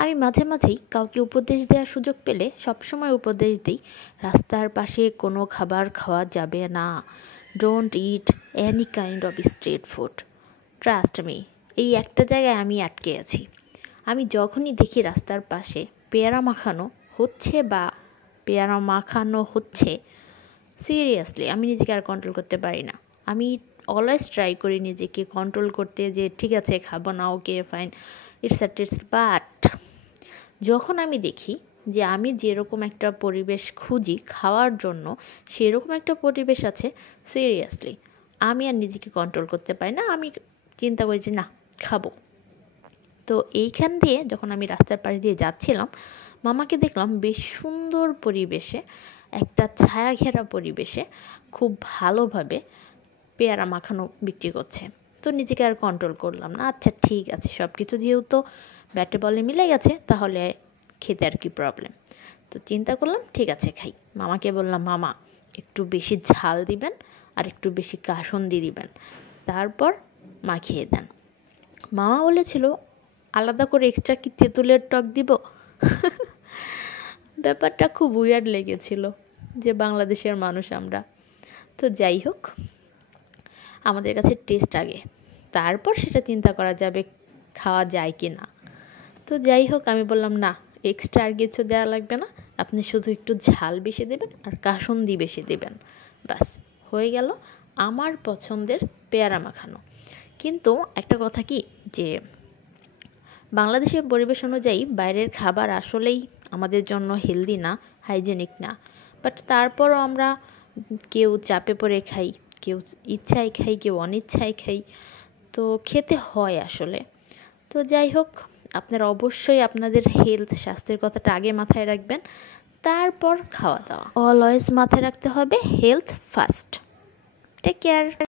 আমি মাঝে মাঝেই কাউকে উপদেশ দেওয়ার সুযোগ পেলে সবসময় উপদেশ দিই, রাস্তার পাশে কোনো খাবার খাওয়া যাবে না। Don't it any kind of street food. Trust me, এই একটা জায়গায় আমি আটকে আছি। আমি যখনই দেখি রাস্তার পাশে পেয়ারা মাখানো হচ্ছে সিরিয়াসলি আমি নিজেকে আর কন্ট্রোল করতে পারি না। আমি অলওয়েজ ট্রাই করি নিজেকে কন্ট্রোল করতে, যে ঠিক আছে খাবো না, ওকে ফাইন, ইটস বাট যখন আমি দেখি যে আমি যেরকম একটা পরিবেশ খুঁজি খাওয়ার জন্য সেরকম একটা পরিবেশ আছে, সিরিয়াসলি আমি আর নিজেকে কন্ট্রোল করতে পারি না। আমি চিন্তা করি যে না, খাবো। তো এইখান দিয়ে যখন আমি রাস্তার পাশ দিয়ে যাচ্ছিলাম, মামাকে দেখলাম বেশ সুন্দর পরিবেশে, একটা ছায়া ঘেরা পরিবেশে খুব ভালোভাবে পেয়ারা মাখানো বিক্রি করছে। তো নিজেকে আর কন্ট্রোল করলাম না, আচ্ছা ঠিক আছে, সব কিছু যেহেতু ব্যাটে বলে মিলে গেছে তাহলে খেতে আর কি প্রবলেম। তো চিন্তা করলাম ঠিক আছে খাই। মামাকে বললাম, মামা একটু বেশি ঝাল দিবেন আর একটু বেশি কাসুন্দি দিবেন, তারপর মাখিয়ে দেন। মামা বলেছিল আলাদা করে এক্সট্রা কি তেঁতুলের টক দিব? ব্যাপারটা খুব উইয়ার্ড লেগেছিল যে বাংলাদেশের মানুষ আমরা। তো যাই হোক, আমাদের কাছে টেস্ট আগে, তারপর সেটা চিন্তা করা যাবে খাওয়া যায় কি না। তো যাই হোক, আমি বললাম না, এক্সট্রা আর কিছু দেওয়া লাগবে না, আপনি শুধু একটু ঝাল বেশি দেবেন আর কাসুন্দি বেশি দেবেন, বাস হয়ে গেল আমার পছন্দের পেয়ারা মাখানো। কিন্তু একটা কথা কি, যে বাংলাদেশের পরিবেশ অনুযায়ী বাইরের খাবার আসলেই আমাদের জন্য হেলদি না, হাইজেনিক না, বাট তারপরও আমরা কেউ চাপে পড়ে খাই, কেউ ইচ্ছায় খাই, কেউ অনিচ্ছায় খাই, তো খেতে হয় আসলে। তো যাই হোক, আপনারা অবশ্যই আপনাদের স্বাস্থ্যের কথাটা আগে মাথায় রাখবেন, তারপর খাওয়া দাওয়া। অলওয়েজ মাথায় রাখতে হবে হেলথ ফার্স্ট। Take care.